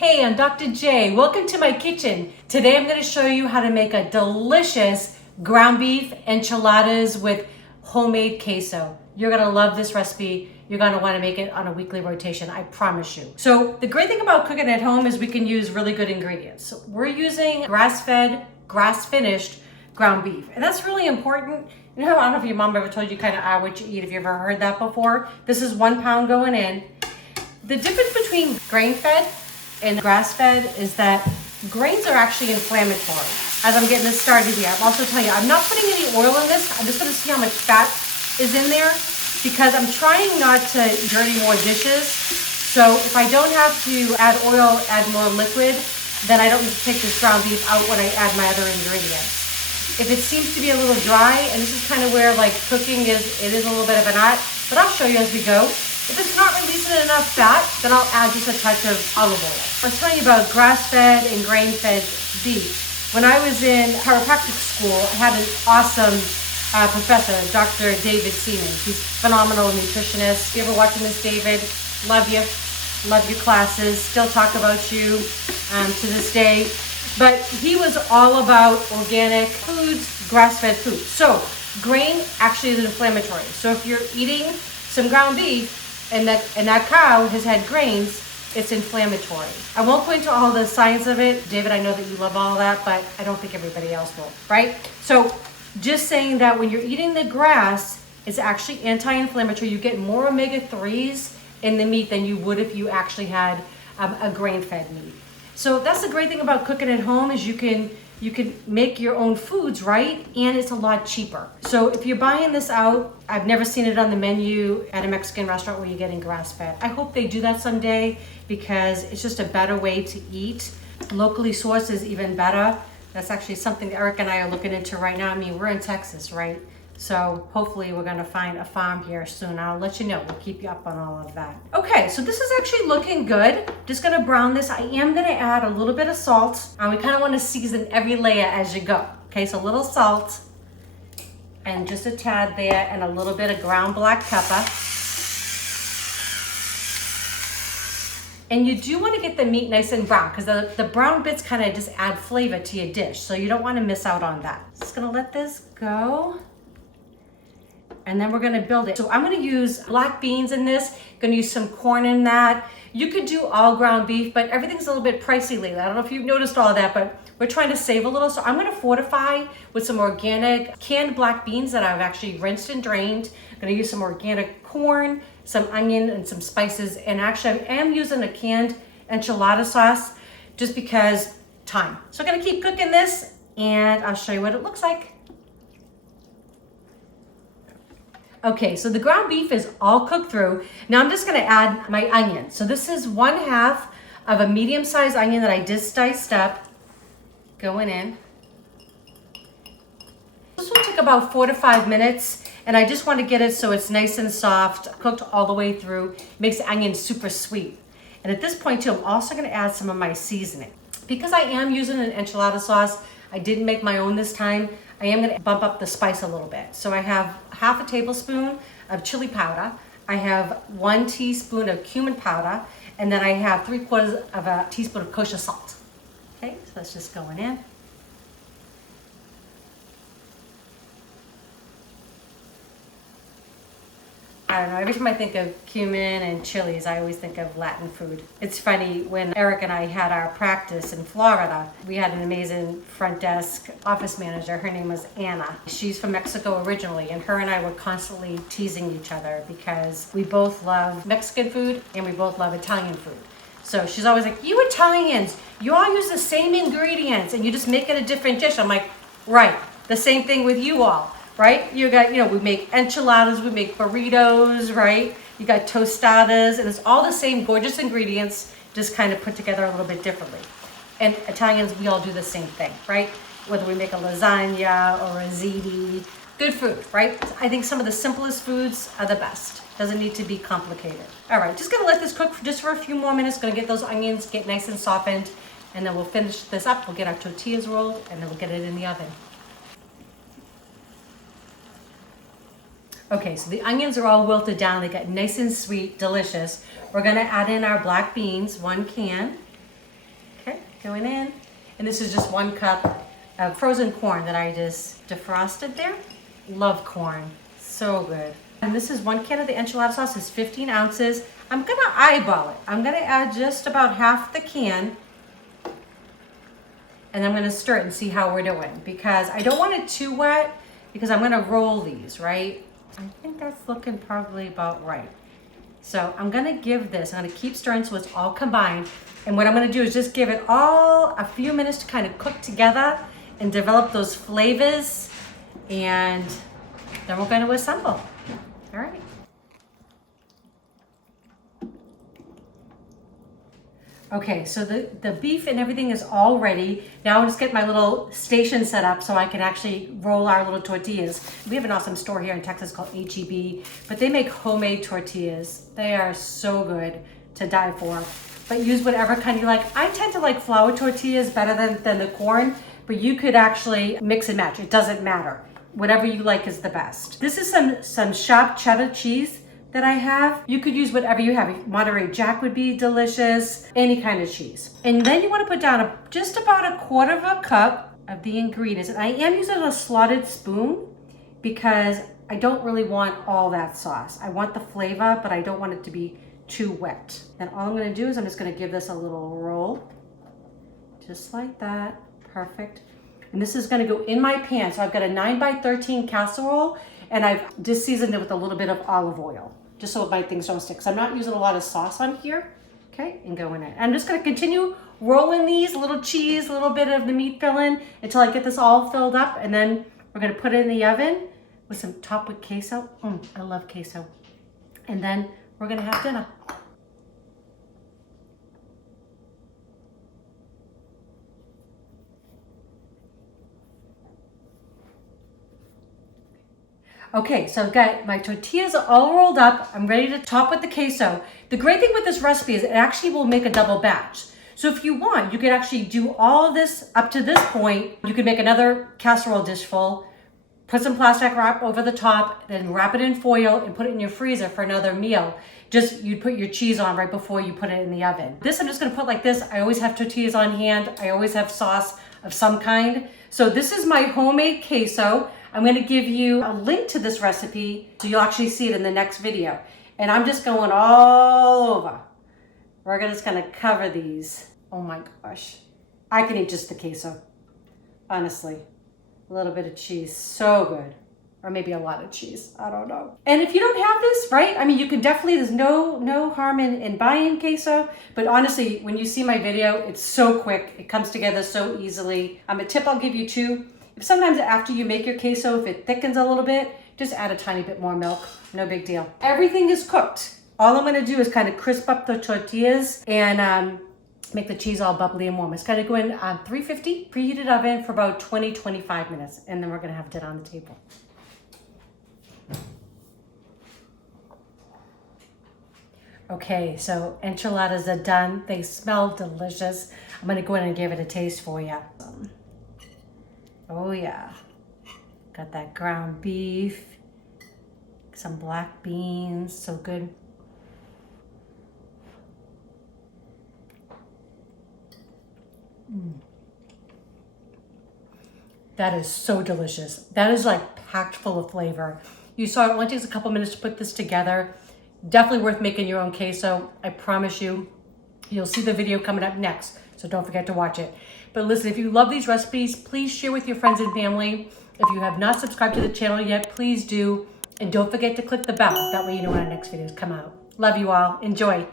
Hey, I'm Dr. J. Welcome to my kitchen. Today I'm going to show you how to make a delicious ground beef enchiladas with homemade queso. You're going to love this recipe. You're going to want to make it on a weekly rotation, I promise you. So the great thing about cooking at home is we can use really good ingredients. So we're using grass-fed, grass-finished ground beef. And that's really important. You know, I don't know if your mom ever told you kind of are what you eat, if you've ever heard that before. This is 1 pound going in. The difference between grain-fed and grass-fed is that grains are actually inflammatory. As I'm getting this started here, I'm also telling you, I'm not putting any oil in this. I'm just gonna see how much fat is in there because I'm trying not to dirty more dishes. So if I don't have to add oil, add more liquid, then I don't need to take this ground beef out when I add my other ingredients. If it seems to be a little dry, and this is kind of where like cooking is, it is a little bit of an art, but I'll show you as we go. If it's not releasing enough fat, then I'll add just a touch of olive oil. I was telling you about grass-fed and grain-fed beef. When I was in chiropractic school, I had an awesome professor, Dr. David Seaman. He's a phenomenal nutritionist. If you're ever watching this, David, love you. Love your classes. Still talk about you to this day. But he was all about organic foods, grass-fed foods. So grain actually is inflammatory. So if you're eating some ground beef, and that cow has had grains, it's inflammatory. I won't go into all the science of it. David, I know that you love all of that, but I don't think everybody else will, right? So just saying that when you're eating the grass, it's actually anti-inflammatory. You get more omega-3s in the meat than you would if you actually had a grain-fed meat. So that's the great thing about cooking at home is you can make your own foods, right? And it's a lot cheaper. So if you're buying this out, I've never seen it on the menu at a Mexican restaurant where you're getting grass-fed. I hope they do that someday because it's just a better way to eat. Locally sourced is even better. That's actually something that Eric and I are looking into right now. I mean, we're in Texas, right? So hopefully we're gonna find a farm here soon. I'll let you know, we'll keep you up on all of that. Okay, so this is actually looking good. Just gonna brown this. I am gonna add a little bit of salt. We kind of wanna season every layer as you go. Okay, so a little salt and just a tad there and a little bit of ground black pepper. And you do wanna get the meat nice and brown because the brown bits kind of just add flavor to your dish. So you don't wanna miss out on that. Just gonna let this go. And then we're gonna build it. So I'm gonna use black beans in this, gonna use some corn in that. You could do all ground beef, but everything's a little bit pricey lately. I don't know if you've noticed all that, but we're trying to save a little. So I'm gonna fortify with some organic canned black beans that I've actually rinsed and drained. I'm gonna use some organic corn, some onion, and some spices. And actually I am using a canned enchilada sauce just because time. So I'm gonna keep cooking this and I'll show you what it looks like. Okay, so the ground beef is all cooked through. Now I'm just gonna add my onion. So this is 1/2 of a medium-sized onion that I just diced up, going in. This will take about 4 to 5 minutes, and I just wanna get it so it's nice and soft, cooked all the way through. Makes the onion super sweet. And at this point too, I'm also gonna add some of my seasoning. Because I am using an enchilada sauce, I didn't make my own this time, I am gonna bump up the spice a little bit. So I have 1/2 tablespoon of chili powder. I have 1 teaspoon of cumin powder, and then I have 3/4 of a teaspoon of kosher salt. Okay, so that's just going in. I don't know, every time I think of cumin and chilies, I always think of Latin food. It's funny, when Eric and I had our practice in Florida, we had an amazing front desk office manager. Her name was Anna. She's from Mexico originally, and her and I were constantly teasing each other because we both love Mexican food and we both love Italian food. So she's always like, you Italians, you all use the same ingredients and you just make it a different dish. I'm like, right, the same thing with you all. Right? You got, we make enchiladas, we make burritos, right? You got tostadas, and it's all the same gorgeous ingredients, just kind of put together a little bit differently. And Italians, we all do the same thing, right? Whether we make a lasagna or a ziti, good food, right? I think some of the simplest foods are the best. Doesn't need to be complicated. All right, just gonna let this cook just for a few more minutes. Gonna get those onions get nice and softened, and then we'll finish this up. We'll get our tortillas rolled, and then we'll get it in the oven. Okay, so the onions are all wilted down. They got nice and sweet, delicious. We're gonna add in our black beans, 1 can. going in. And this is just 1 cup of frozen corn that I just defrosted there. Love corn, so good. And this is 1 can of the enchilada sauce, is 15 ounces. I'm gonna eyeball it. I'm gonna add just about half the can, and I'm gonna stir it and see how we're doing, because I don't want it too wet, because I'm gonna roll these, right? I think that's looking probably about right. So I'm gonna give this, I'm gonna keep stirring so it's all combined. And what I'm gonna do is just give it all a few minutes to kind of cook together and develop those flavors. And then we're gonna assemble. All right. Okay, so the beef and everything is all ready. Now I'll just get my little station set up so I can actually roll our little tortillas. We have an awesome store here in Texas called HEB, but they make homemade tortillas. They are so good to die for. But use whatever kind you like. I tend to like flour tortillas better than the corn, but you could actually mix and match. It doesn't matter. Whatever you like is the best. This is some sharp cheddar cheese that I have. You could use whatever you have. Monterey Jack would be delicious, any kind of cheese. And then you want to put down just about 1/4 cup of the ingredients. And I am using a slotted spoon because I don't really want all that sauce. I want the flavor, but I don't want it to be too wet. And all I'm gonna do is I'm just gonna give this a little roll, just like that, perfect. And this is gonna go in my pan. So I've got a 9x13 casserole, and I've just seasoned it with a little bit of olive oil, just so my things don't stick. So I'm not using a lot of sauce on here, okay, and go in it. I'm just gonna continue rolling these, a little cheese, a little bit of the meat filling until I get this all filled up, and then we're gonna put it in the oven with some topped with queso. I love queso. And then we're gonna have dinner. Okay, so I've got my tortillas all rolled up. I'm ready to top with the queso. The great thing with this recipe is it actually will make a double batch. So if you want, you could actually do all of this up to this point. You could make another casserole dish full, put some plastic wrap over the top, then wrap it in foil and put it in your freezer for another meal. Just, you'd put your cheese on right before you put it in the oven. This I'm just gonna put like this. I always have tortillas on hand. I always have sauce of some kind. So this is my homemade queso. I'm gonna give you a link to this recipe so you'll actually see it in the next video. And I'm just going all over. We're just gonna cover these. Oh my gosh. I can eat just the queso, honestly. A little bit of cheese, so good. Or maybe a lot of cheese, I don't know. And if you don't have this, right? I mean, you can definitely, there's no harm in buying queso, but honestly, when you see my video, it's so quick. It comes together so easily. A tip I'll give you too, if sometimes after you make your queso, if it thickens a little bit, just add a tiny bit more milk, no big deal. Everything is cooked. All I'm gonna do is kind of crisp up the tortillas and make the cheese all bubbly and warm. It's gonna go in 350 preheated oven for about 20-25 minutes, and then we're gonna have dinner on the table. Okay, so enchiladas are done. They smell delicious. I'm gonna go in and give it a taste for you. Oh yeah, got that ground beef, some black beans, so good. That is so delicious. That is like packed full of flavor. You saw it only takes a couple minutes to put this together. Definitely worth making your own queso. I promise you. You'll see the video coming up next, so don't forget to watch it. But listen, if you love these recipes, please share with your friends and family. If you have not subscribed to the channel yet, please do. And don't forget to click the bell. That way you know when our next videos come out. Love you all. Enjoy.